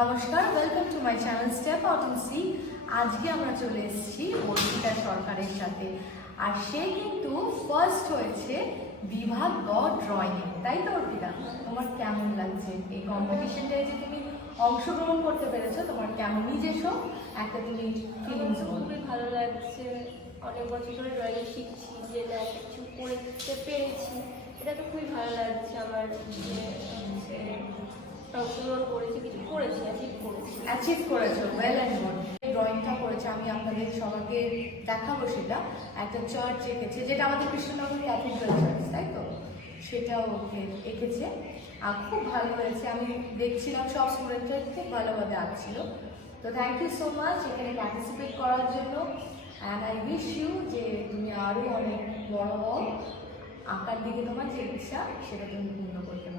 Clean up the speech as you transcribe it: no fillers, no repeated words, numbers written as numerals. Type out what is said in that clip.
নমস্কার, welcome to my channel step out and see. আজকে আমরা চলে এসেছি অর্পিতা সরকারের সাথে। আর সে কিন্তু ফার্স্ট হয়েছে বিভাগ গ ড্রয়িং, তাই তো অর্পিতা? তোমার কেমন লাগছে এই কম্পিটিশনটায় যে তুমি অংশগ্রহণ করতে পেরেছো? তোমার কেমন নিজস্ব একটা তুমি ফিলিংস? খুবই ভালো লাগছে। অনেক বছর ধরে ড্রয়িং শিখছি, যে না কিছু করতে পেরেছি, এটা তো খুবই ভালো লাগছে আমার। যে অংশগ্রহণ করেছি, কিছু করেছি, অ্যাচিভ করেছো, ওয়েল অ্যান্ড গুড। ড্রয়িংটা করেছে, আমি আপনাদের সবাইকে দেখাবো। সেটা একটা চার্চ এঁকেছে, যেটা আমাদের কৃষ্ণনগর ক্যাথিড্রাল চার্চ, তাই তো? সেটাও ওকে এঁকেছে আর খুব ভালো হয়েছে। আমি দেখছিলাম সব স্টুডেন্টরা খুব ভালোভাবে আঁকছিল। তো থ্যাংক ইউ সো মাচ এখানে পার্টিসিপেট করার জন্য। অ্যান্ড আই উইশ ইউ যে তুমি আরও অনেক বড় হও, আঁকার দিকে তোমার যে ইচ্ছা সেটা তুমি পূর্ণ করতে